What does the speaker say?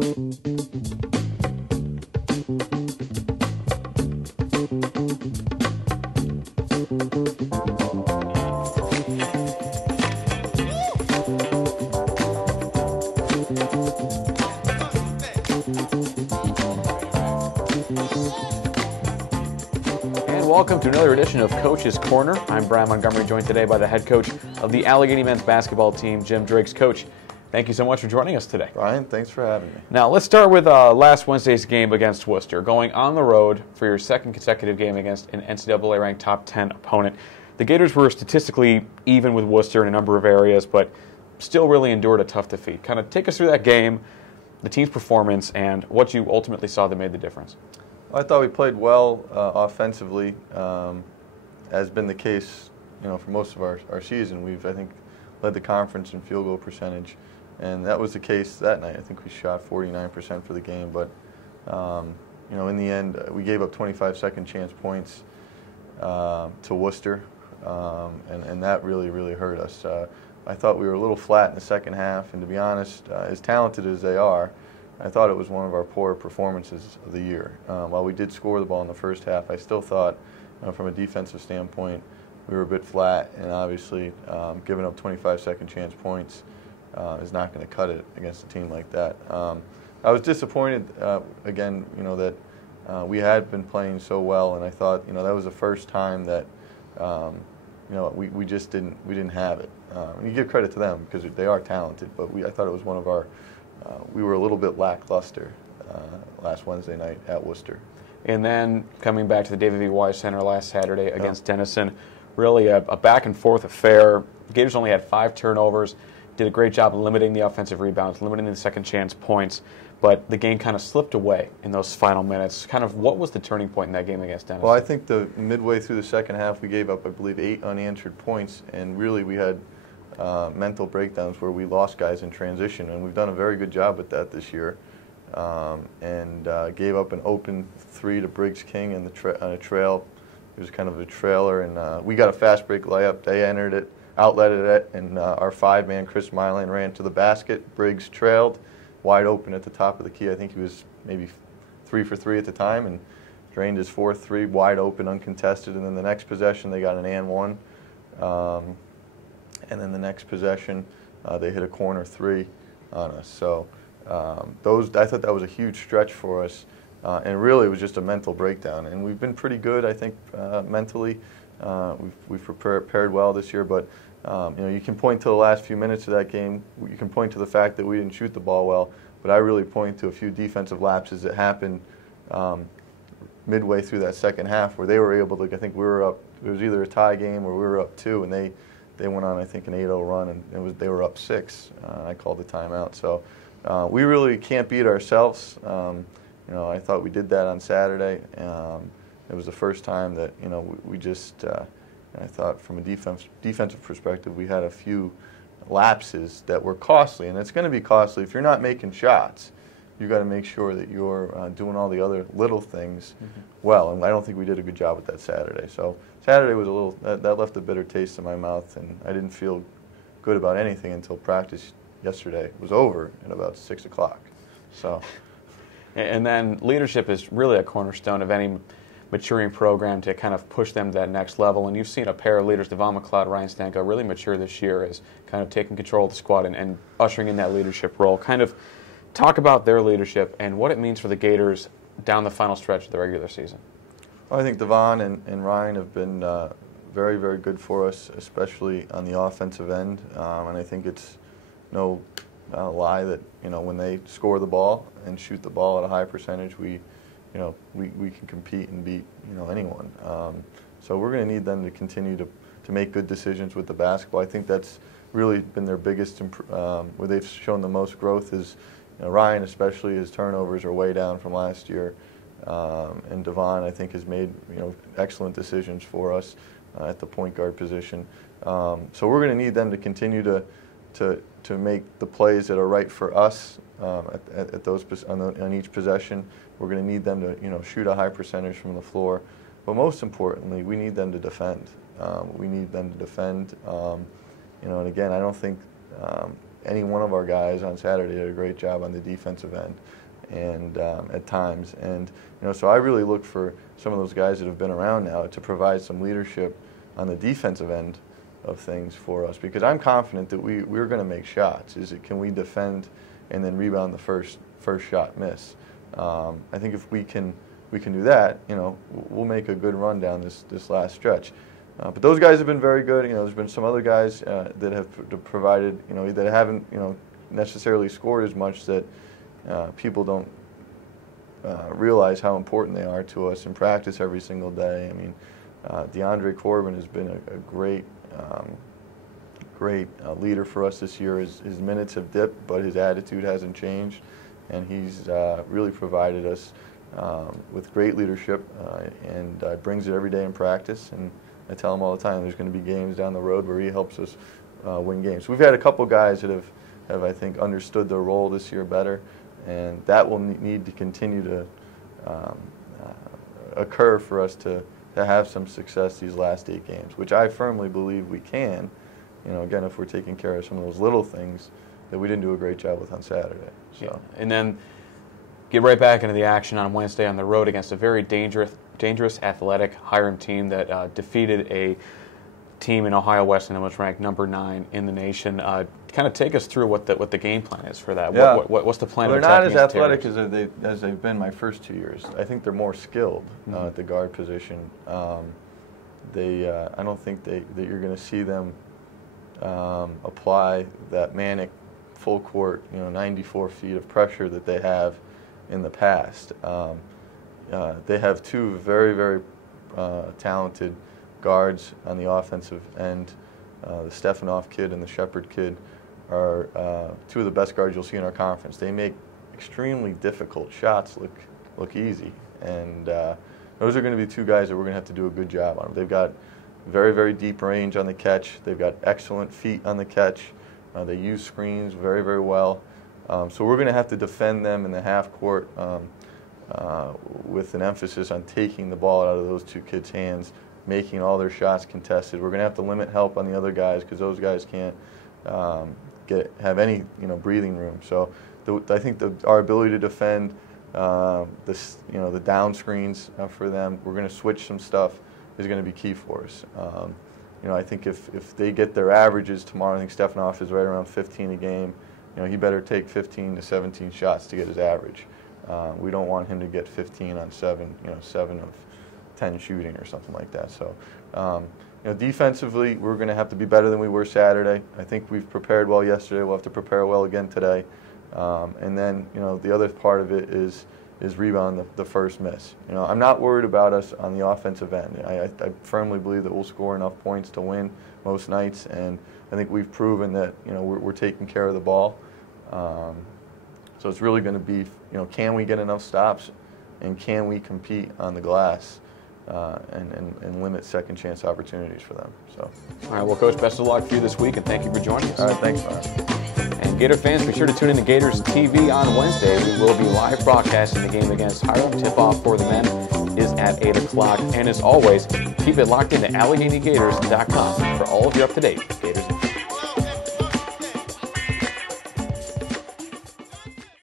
Welcome to another edition of Coach's Corner. I'm Bryan Montgomery, joined today by the head coach of the Allegheny men's basketball team, Jim Driggs. Coach, thank you so much for joining us today. Bryan, thanks for having me. Now, let's start with last Wednesday's game against Worcester, going on the road for your second consecutive game against an NCAA-ranked top 10 opponent. The Gators were statistically even with Worcester in a number of areas, but still really endured a tough defeat. Kind of take us through that game, the team's performance, and what you ultimately saw that made the difference. I thought we played well offensively, as been the case, for most of our season. We've, I think, led the conference in field goal percentage, and that was the case that night. I think we shot 49% for the game, but in the end, we gave up 25 second chance points to Worcester, and that really hurt us. I thought we were a little flat in the second half, and to be honest, as talented as they are, I thought it was one of our poorer performances of the year. While we did score the ball in the first half, I still thought, from a defensive standpoint, we were a bit flat, and obviously giving up 25 second chance points is not going to cut it against a team like that. I was disappointed, again, that we had been playing so well, and I thought, that was the first time that, we just didn't have it. And you give credit to them because they are talented, but I thought it was one of our we were a little bit lackluster last Wednesday night at Worcester. And then coming back to the David V. Wise Center last Saturday against Dennison, really a back-and-forth affair. The Gators only had 5 turnovers, did a great job limiting the offensive rebounds, limiting the second chance points, but the game kind of slipped away in those final minutes. Kind of what was the turning point in that game against Dennison? Well, I think the midway through the second half, we gave up, I believe, 8 unanswered points, and really we had mental breakdowns where we lost guys in transition, and we've done a very good job with that this year. And gave up an open 3 to Briggs King on a trail. It was kind of a trailer, and we got a fast break layup. They entered it, outletted it, and our 5-man Chris Mylan ran to the basket. Briggs trailed, wide open at the top of the key. I think he was maybe 3 for 3 at the time, and drained his 4th 3, wide open, uncontested. And then the next possession, they got an and one. And then the next possession, they hit a corner 3 on us. So I thought that was a huge stretch for us, and really it was just a mental breakdown. And we've been pretty good, I think, mentally. We've prepared well this year, but you can point to the last few minutes of that game. You can point to the fact that we didn't shoot the ball well, but I really point to a few defensive lapses that happened midway through that second half, where they were able to. I think we were up. It was either a tie game or we were up 2, and they went on, I think, an 8-0 run, and they were up 6. I called the timeout. So we really can't beat ourselves. I thought we did that on Saturday. It was the first time that we just. I thought from a defensive perspective, we had a few lapses that were costly, and it's going to be costly if you're not making shots. You've got to make sure that you're doing all the other little things well, and I don't think we did a good job with that Saturday. So Saturday was a little that left a bitter taste in my mouth, and I didn't feel good about anything until practice yesterday was over at about 6 o'clock. So, and then leadership is really a cornerstone of any maturing program to kind of push them to that next level. And you've seen a pair of leaders, Devon McLeod, Ryan Stanko, really mature this year as kind of taking control of the squad and ushering in that leadership role. Kind of talk about their leadership and what it means for the Gators down the final stretch of the regular season. Well, I think Devon and Ryan have been very, very good for us, especially on the offensive end. And I think it's no lie that when they score the ball and shoot the ball at a high percentage, we can compete and beat anyone. So we're going to need them to continue to make good decisions with the basketball. I think that's really been their biggest where they've shown the most growth is Ryan, especially his turnovers are way down from last year, and Devon I think has made excellent decisions for us at the point guard position. So we're going to need them to continue to make the plays that are right for us at those on each possession. We're going to need them to shoot a high percentage from the floor, but most importantly, we need them to defend. We need them to defend. And again, I don't think any one of our guys on Saturday did a great job on the defensive end, and at times. And so I really look for some of those guys that have been around now to provide some leadership on the defensive end of things for us, because I'm confident that we're going to make shots. Can we defend and then rebound the first shot miss? I think if we can do that, we'll make a good run down this last stretch. But those guys have been very good. There's been some other guys that have provided, that haven't, necessarily scored as much, that people don't realize how important they are to us in practice every single day. I mean, DeAndre Corbin has been a great leader for us this year. His minutes have dipped, but his attitude hasn't changed, and he's really provided us with great leadership, and brings it every day in practice. And I tell him all the time, there's going to be games down the road where he helps us win games. We've had a couple guys that have I think understood their role this year better, and that will need to continue to occur for us to have some success these last 8 games, which I firmly believe we can. Again, if we're taking care of some of those little things that we didn't do a great job with on Saturday. So. Yeah. And then get right back into the action on Wednesday on the road against a very dangerous athletic Hiram team that defeated a team in Ohio Western that was ranked number 9 in the nation. Kind of take us through what the game plan is for that. Yeah. What's the plan? Well, of they're not as attacking athletic Terrors? as they've been my first 2 years. I think they're more skilled at the guard position. I don't think that you're going to see them apply that manic full court, 94 feet of pressure that they have in the past. They have 2 very, very talented guards on the offensive end. The Stefanoff kid and the Shepard kid are 2 of the best guards you'll see in our conference. They make extremely difficult shots look easy, and those are going to be 2 guys that we're going to have to do a good job on. They've got very, very deep range on the catch. They've got excellent feet on the catch. They use screens very, very well. So we're going to have to defend them in the half court with an emphasis on taking the ball out of those 2 kids' hands, making all their shots contested. We're going to have to limit help on the other guys, because those guys can't have any breathing room. So I think our ability to defend the down screens for them, we're going to switch some stuff, is going to be key for us. I think if they get their averages tomorrow, I think Stefanoff is right around 15 a game. He better take 15 to 17 shots to get his average. We don't want him to get 15 on 7 of 10 shooting or something like that. So, defensively, we're going to have to be better than we were Saturday. I think we've prepared well yesterday. We'll have to prepare well again today. And then, the other part of it is rebound the first miss. I'm not worried about us on the offensive end. I firmly believe that we'll score enough points to win most nights, and I think we've proven that we're taking care of the ball. So it's really going to be can we get enough stops, and can we compete on the glass and limit second chance opportunities for them. So. All right, well, Coach, best of luck for you this week, and thank you for joining us. All right, thanks, Ryan. And Gator fans, be sure to tune in to Gators TV on Wednesday. We will be live broadcasting the game against Hiram. Tip-off for the men is at 8 o'clock. And as always, keep it locked into AlleghenyGators.com for all of your up-to-date Gators information.